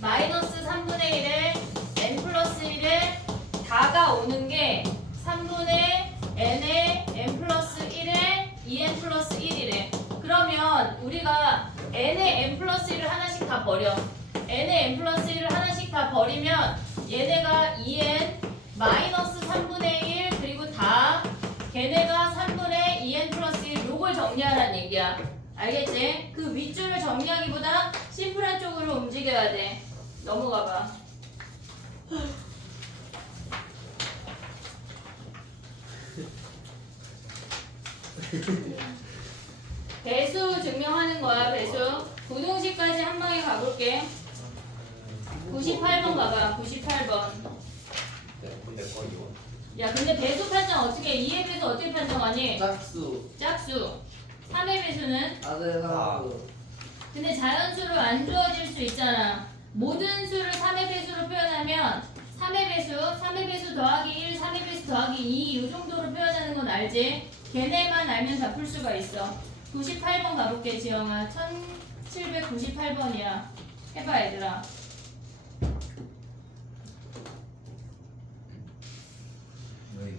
마이너스 3분의 1에 n 플러스 1에 다가 오는 게 3분의 n에 n 플러스 1에 2n 플러스 1이래. 그러면 우리가 n에 n 플러스 1을 하나씩 다 버려. n에 n 플러스 1을 하나씩 다 버리면 얘네가 2n 마이너스 3분의 1 그리고 다 걔네가 3분의 2n 플러스 1 요걸 정리하라는 얘기야. 알겠지? 그 윗줄을 정리하기보다 심플한 쪽으로 움직여야 돼. 넘어가봐. 배수 증명하는 거야. 배수. 부등식까지 한 방에 가볼게. 98번 가봐. 98번. 근데 거의 이거. 야 근데 배수 판정 어떻게 해? 2의 배수 어떻게 판정하니? 짝수. 짝수. 3의 배수는? 아들 상수. 근데 자연수로 안 주어질 수 있잖아. 모든 수를 3의 배수로 표현하면 3의 배수 더하기 1, 3의 배수 더하기 2 이 정도로 표현하는 건 알지? 걔네만 알면 다 풀 수가 있어. 98번 가볼게 지영아. 1798번이야. 해봐 얘들아. 네.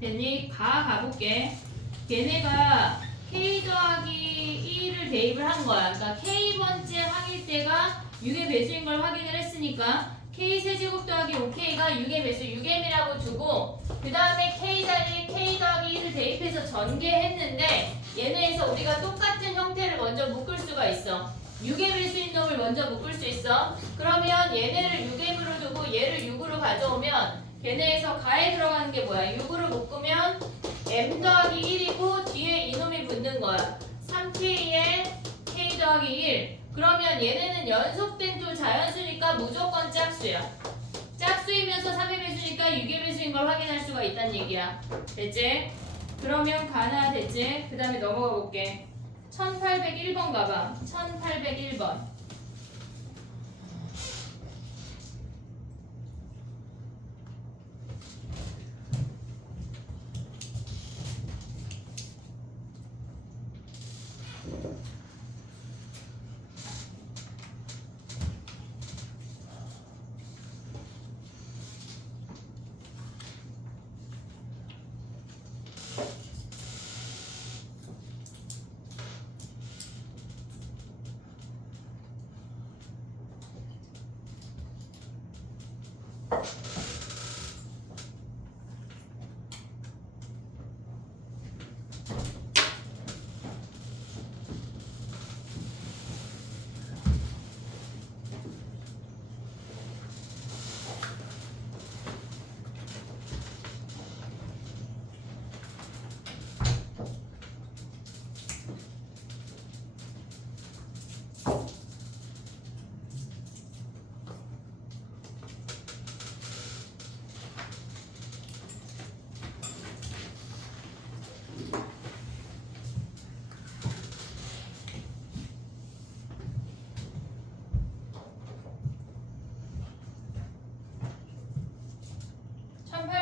됐니? 가볼게. 걔네가 k 더하기 1을 대입을 한 거야. 그러니까 k번째 항일 때가 6의 배수인 걸 확인을 했으니까 k 세제곱 더하기 5k가 6의 배수 6m이라고 두고 그 다음에 k 자리에 k 더하기 1을 대입해서 전개했는데 얘네에서 우리가 똑같은 형태를 먼저 묶을 수가 있어. 6의 배수인 놈을 먼저 묶을 수 있어. 그러면 얘네를 6m으로 두고 얘를 6으로 가져오면 걔네에서 가에 들어가는 게 뭐야? 6으로 묶으면 m 더하기 1이고 뒤에 이놈이 붙는 거야. 3k에 k 더하기 1. 그러면 얘네는 연속된 두 자연수니까 무조건 짝수야. 짝수이면서 3의 배수니까 6의 배수인 걸 확인할 수가 있다는 얘기야. 됐지? 그러면 가나 됐지? 그 다음에 넘어가 볼게. 1801번 가봐. 1801번.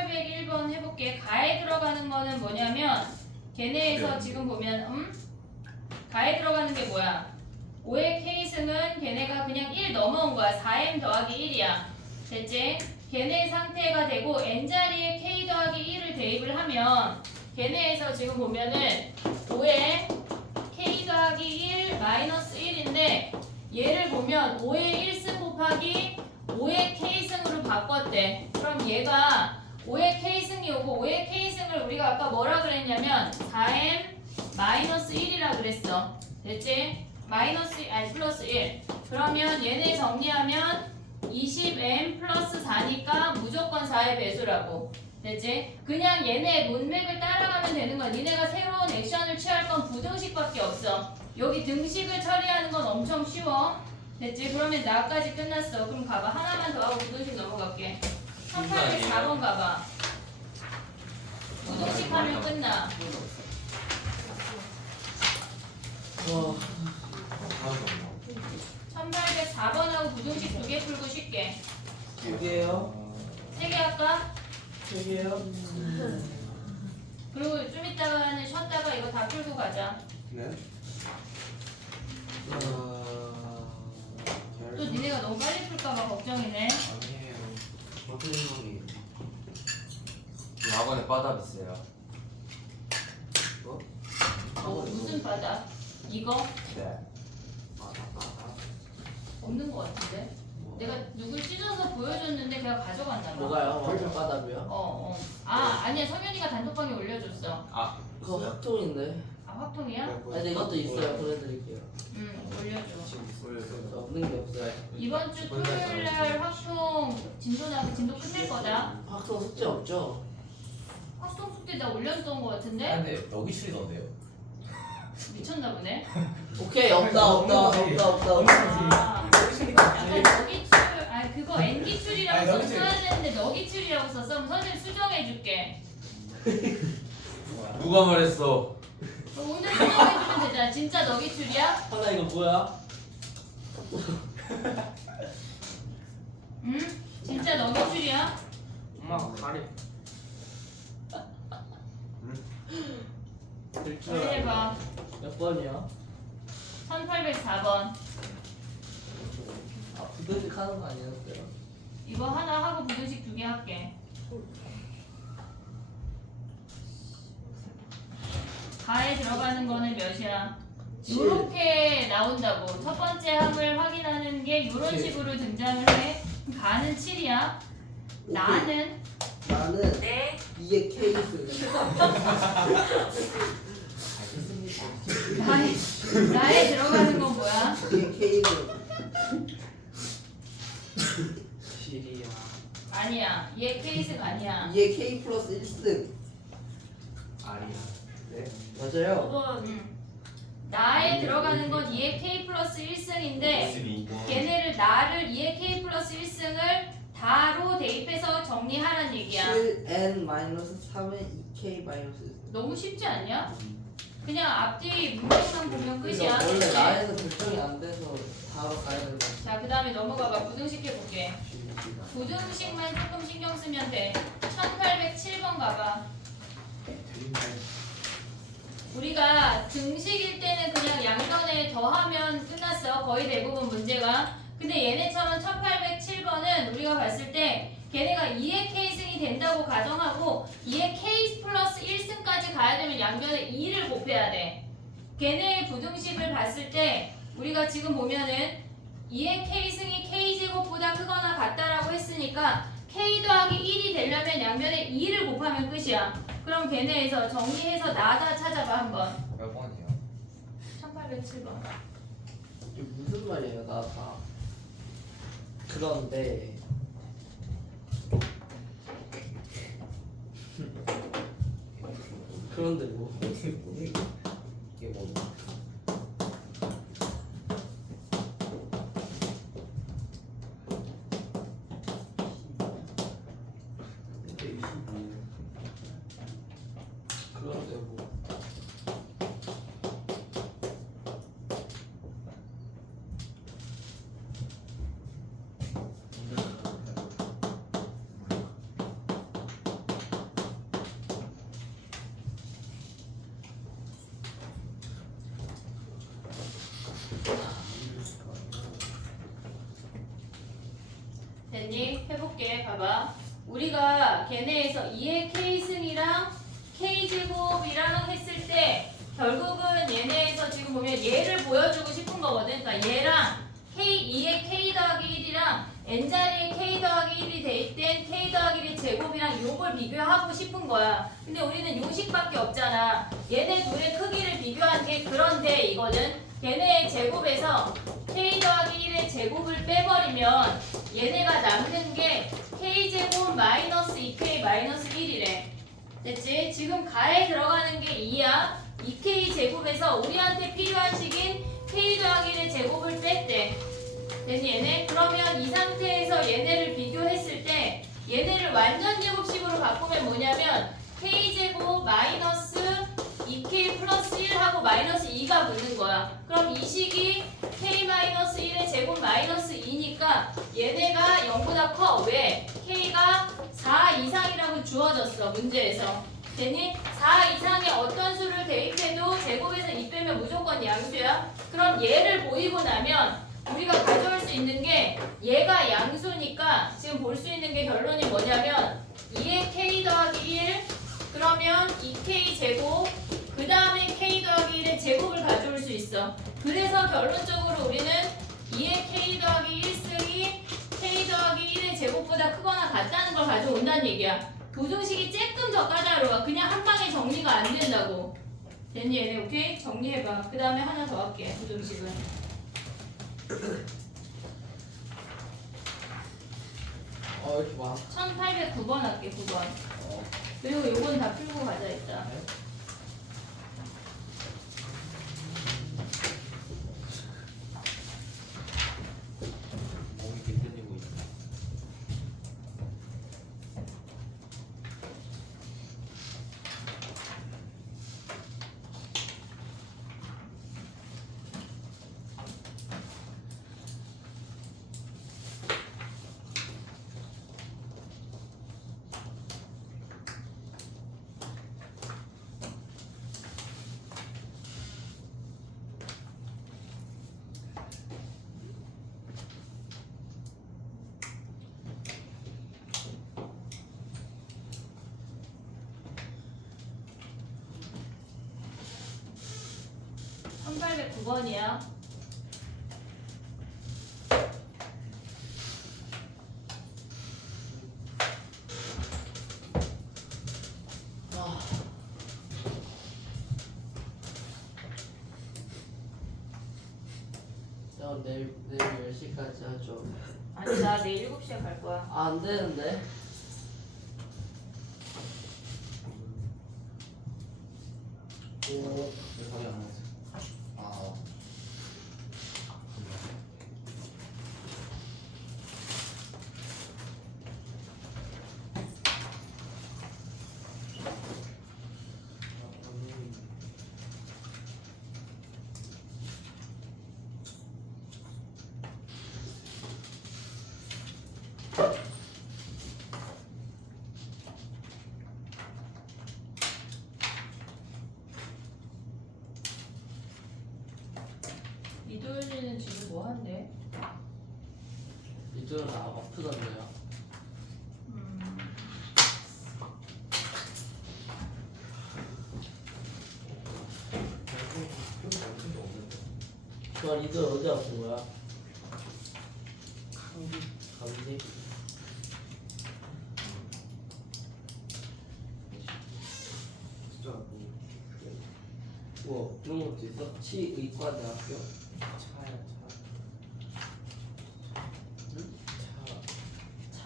1801번 해볼게. 가에 들어가는 거는 뭐냐면 걔네에서 지금 보면 가에 들어가는 게 뭐야? 5의 K승은 걔네가 그냥 1 넘어온 거야. 4m 더하기 1이야. 됐지? 걔네 상태가 되고 n자리에 K 더하기 1을 대입을 하면 걔네에서 지금 보면은 5에 K 더하기 1 마이너스 1인데 얘를 보면 5의 1승 곱하기 5의 K승으로 바꿨대. 그럼 얘가 5의 K승이 오고 5의 K승을 우리가 아까 뭐라 그랬냐면 4m 마이너스 1이라 그랬어. 됐지? 플러스 1. 그러면 얘네 정리하면 20m 플러스 4니까 무조건 4의 배수라고. 됐지? 그냥 얘네 문맥을 따라가면 되는 거야. 니네가 새로운 액션을 취할 건 부등식밖에 없어. 여기 등식을 처리하는 건 엄청 쉬워. 됐지? 그러면 나까지 끝났어. 그럼 가봐. 하나만 더 하고 부등식 넘어갈게. 1804번 가봐. 부등식 하면 끝나. 와. 1804번하고 부등식 2개 풀고 쉽게. 2개요? 3개 할까? 3개요? 그리고 좀 이따가는 쉬었다가 이거 다 풀고 가자. 네. 또 니네가 너무 빨리 풀까봐 걱정이네. 아니에요. 어떤 생각이? 이 학원에 바닥 있어요. 뭐? 무슨 바다? 이거? 네. 없는 거 같은데? 뭐? 내가 누굴 찢어서 보여줬는데 그냥 가져갔나 봐. 뭐가요? 완전 바닥이요? 아니야. 성현이가 단톡방에 올려줬어. 아, 그거 확통인데. 아, 확통이야? 아니 근데 이것도 있어요. 보내드릴게요. 올려줘. 저 없는 게 없어요. 이번 주 토요일 날 확통 진도 끝낼 거다. 확통 숙제 없죠? 확통 숙제 나 올렸던 거 아 같은데? 근데 여기 출이던데요? 미쳤나 보네. 오케이 없다. 아, 약간 너기출, 그거 N기출이라고 아니, 너기출. 써야 되는데 너기출이라고 썼어. 그럼 선생님 수정해줄게. 누가 말했어? 그럼 오늘 수정해주면 되잖아. 진짜 너기출이야? 하나 이거 뭐야? 응? 진짜 너기출이야? 엄마 가리. 확인해봐. 몇 번이야? 1804번. 부대식 하는 거 아니었어요? 이거 하나 하고 부등식 2개 할게. 가에 들어가는 거는 몇이야? 요렇게 나온다고. 첫 번째 함을 확인하는 게 요런 칠. 식으로 등장을 해. 가는 7이야. 나는 나는 네. 2의 케이스. 나에 들어가는 건 뭐야? 2의 케이스. 실이야. 아니야. 얘 케이스가 아니야. 2의 K 플러스 1승. 아니야. 네. 맞아요. 나에 들어가는 건 2의 k 플러스 1승인데 걔네를 나를 2의 k 플러스 1승을 다로 대입해서 정리하란 얘기야. 7n 마이너스 3의 2k 마이너스 1. 너무 쉽지 않냐? 그냥 앞뒤 문맥만 보면 끝이야. 원래 나에서 결정이 안 돼서 바로 가야 되는 거. 자, 그 다음에 넘어가봐. 부등식 해볼게. 부등식만 조금 신경 쓰면 돼. 1807번 가봐. 우리가 등식일 때는 그냥 양변에 더하면 끝났어. 거의 대부분 문제가. 근데 얘네처럼 1807번은 우리가 봤을 때 걔네가 2의 k승이 된다고 가정하고 2의 k 플러스 1승까지 가야 되면 양변에 2를 곱해야 돼. 걔네의 부등식을 봤을 때 우리가 지금 보면은 2의 k승이 k제곱보다 크거나 같다라고 했으니까 k 더하기 1이 되려면 양변에 2를 곱하면 끝이야. 그럼 걔네에서 정리해서 나다 찾아봐 한번. 몇 번이요? 1807번. 이게 무슨 말이에요, 나다. 그런데 그런데 뭐? 이게 뭐? 그런데 뭐? 됐니? 해볼게. 봐봐. 우리가 걔네에서 2의 K승이랑 K제곱이랑 했을 때 결국은 얘네에서 지금 보면 얘를 보여주고 싶은 거거든. 그러니까 얘랑 K2의 K 더하기 1이랑 N자리에 K 더하기 1이 대입된 K 더하기 1의 제곱이랑 요걸 비교하고 싶은 거야. 근데 우리는 요식밖에 없잖아. 얘네 둘의 크기를 비교한 게 그런데 이거는 얘네의 제곱에서 K 더하기 1의 제곱을 빼버리면 얘네가 남는 게 K제곱 마이너스 2K 마이너스 1이래. 됐지? 지금 가에 들어가는 게 2야. 2K 제곱에서 우리한테 필요한 식인 K 더하기 1의 제곱을 뺐대. 됐니 얘네? 그러면 이 상태에서 얘네를 비교했을 때 얘네를 완전 제곱식으로 바꾸면 뭐냐면 K제곱 마이너스 2K 플러스 1하고 마이너스 2가 붙는 거야. 그럼 이 식이 K 마이너스 1의 제곱 마이너스 2니까 얘네가 0보다 커. 왜? K가 4 이상이라고 주어졌어. 문제에서. 됐니? 4 이상의 어떤 수를 대입해도 제곱에서 2 빼면 무조건 양수야. 그럼 얘를 보이고 나면 우리가 가져올 수 있는 게 얘가 양수니까 지금 볼 수 있는 게 결론이 뭐냐면 2의 K 더하기 1 그러면 2K 제곱 그 다음에 K 더하기 1의 제곱을 가져올 수 있어. 그래서 결론적으로 우리는 2의 K 더하기 1승이 K 더하기 1의 제곱보다 크거나 같다는 걸 가져온다는 얘기야. 부등식이 조금 더 까다로워. 그냥 한 방에 정리가 안 된다고. 됐니 얘네? 오케이? 정리해봐. 그 다음에 하나 더 할게. 부등식은. 이렇게 많아. 1809번 할게. 9번. 그리고 요건 다 풀고 가자 일단. 몸이 빈대지고 있어. 구 번이야 내일 10시까지 하죠. 아니 나 내일 7시에 갈 거야. 안 되는데. 왜 거기 안 왔어? 아. 이도윤이는 지금 뭐 한대? 이쪽은 아프던데요. 저 리더 어디 아픈 거야? 감기. 진짜 뭐 그런 것도 있어? 치의과대학교? 차야 차. 응? 차?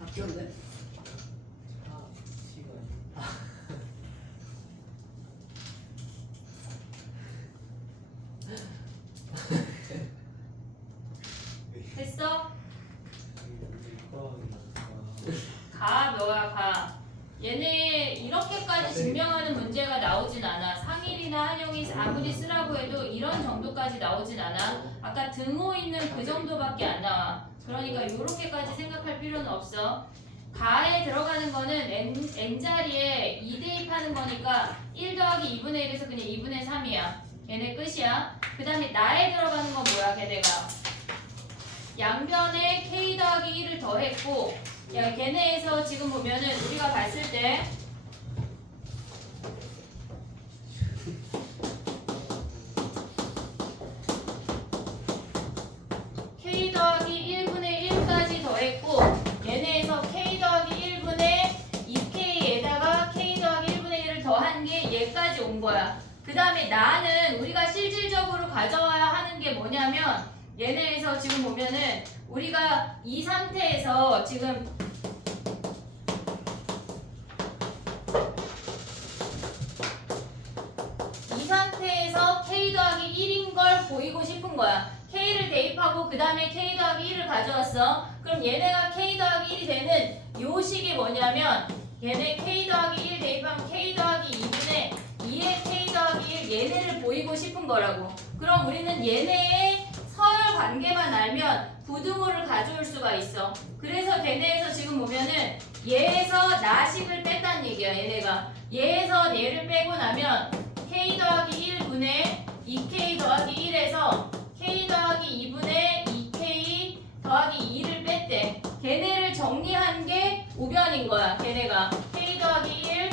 학교인데? 차. 치가 아니고. 됐어? 이과. 가 너야 가. 얘네 이렇게까지 증명하는 문제가 나오진 않아. 상일이나 한영이 아무리 쓰라고 해도 이런 정도까지 나오진 않아. 아까 등호 있는 그 정도밖에 안 나와. 그러니까 이렇게까지 생각할 필요는 없어. 가에 들어가는 거는 n자리에 2 대입하는 거니까 1 더하기 2분의 1에서 그냥 2분의 3이야. 얘네 끝이야. 그 다음에 나에 들어가는 건 뭐야 걔네가. 양변에 k 더하기 1을 더했고 야 걔네에서 지금 보면은 우리가 봤을 때 k 더하기 1분의 1까지 더했고 얘네에서 k 더하기 1분의 2k에다가 k 더하기 1분의 1을 더한 게 얘까지 온 거야. 그 다음에 나는 우리가 실질적으로 가져와야 하는 게 뭐냐면 얘네에서 지금 보면은 우리가 이 상태에서 지금 이 상태에서 k 더하기 1인 걸 보이고 싶은 거야. k를 대입하고 그 다음에 k 더하기 1을 가져왔어. 그럼 얘네가 k 더하기 1이 되는 요 식이 뭐냐면 얘네 k 더하기 1 대입하면 k 더하기 2분의 2의 k 더하기 1 얘네를 보이고 싶은 거라고. 그럼 우리는 얘네의 서열 관계만 알면 부등호를 가져올 수가 있어. 그래서 걔네에서 지금 보면은 얘에서 나식을 뺐다는 얘기야. 얘네가 얘에서 얘를 빼고 나면 k 더하기 1분의 2k 더하기 1에서 k 더하기 2분의 2k 더하기 2를 뺐대. 걔네를 정리한 게 우변인 거야. 걔네가 k 더하기 1,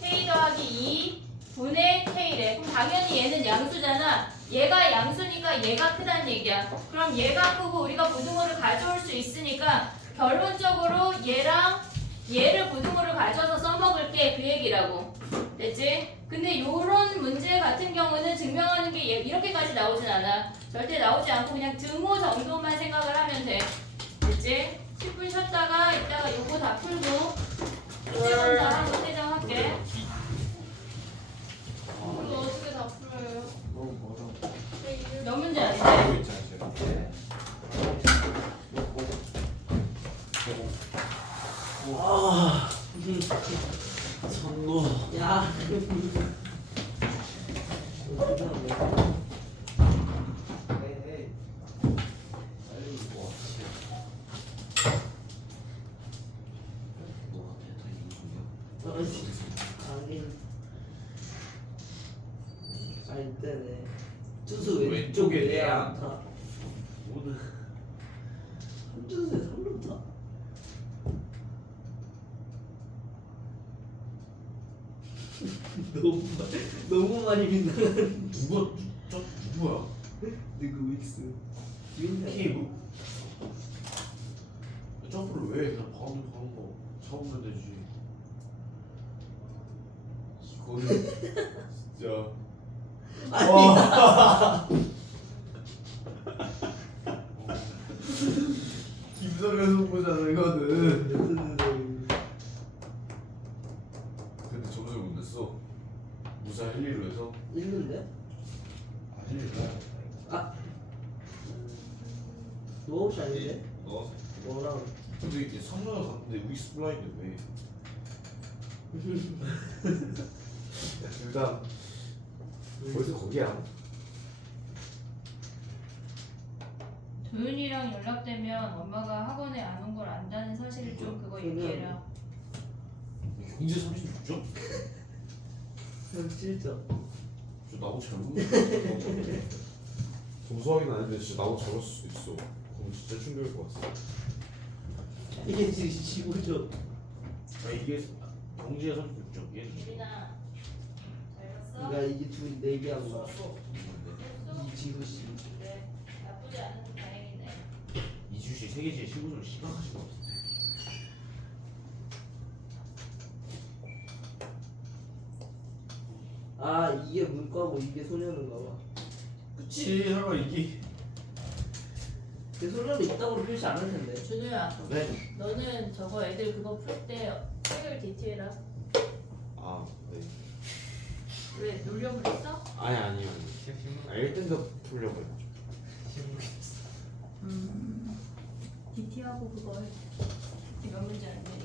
k 더하기 2 분의 k래. 그럼 당연히 얘는 양수잖아. 얘가 양수니까 얘가 크다는 얘기야. 그럼 얘가 크고 우리가 부등호를 가져올 수 있으니까 결론적으로 얘랑 얘를 부등호를 가져서 써먹을게 그 얘기라고. 됐지? 근데 요런 문제 같은 경우는 증명하는 게 이렇게까지 나오진 않아. 절대 나오지 않고 그냥 등호 정도만 생각을 하면 돼. 됐지? 10분 쉬었다가 이따가 요거 다 풀고 숙제 검사하고 퇴장할게. 이거 어떻게 다 풀어요? 너무 멀어. 내 이름 몇 문제 안 돼? 알고 있잖아 제가. 아, 선거. 야. 헤이. 빨리 뭐 아니 때네. 투수 왼쪽에 왼쪽에 내야. 안타. 오늘 한 투수에 3루타. 너무 많이 빗나간. 누가 저 누구야? 누구 윅스? 케이브? 점프를 왜 그냥 바로 가는 거 잡으면 되지. 이거는 진짜. 김성현 선보잖아 이거는. 근데 점수를 못 냈어. 무사 1, 2로 해서. 읽는데? 아 1, 2로. 노아웃이 아닌데? 어? 너랑 근데 이게 성능을 갔는데 윅스 블라인드 왜? 둘다 벌써 거기야. 도윤이랑 연락되면 엄마가 학원에 안 온 걸 안다는 사실을 좀 그거 얘기해라. 경제 36점? 형 7점. 저 나보고 잘 모르겠어. 점수 확인 안 했는데 진짜 나보고 잘할 수도 있어. 그럼 진짜 충격일 것 같아. 이게 지금 15점. 아 이게 경제가 36점. 얘는 유빈아 잘 봤어? 그러니까 이게 둘이 4개 한 거야. 했어? 이지우 씨. 그래 나쁘지 않은 다행이네. 이주시 세계지의 15점을 심각하신 것 같은데. 아 이게 문과고 이게 소년인가 봐. 그치 설마 이게. 근데 소년이 있다고 표시 안 할 텐데. 준우야 네. 너는 저거 애들 그거 풀 때 해결 디테일하. 아 네. 왜 놀려고 그랬어? 아니요. 1등급 풀려고 해가지고. DT하고 그거 몇 문제 안 돼?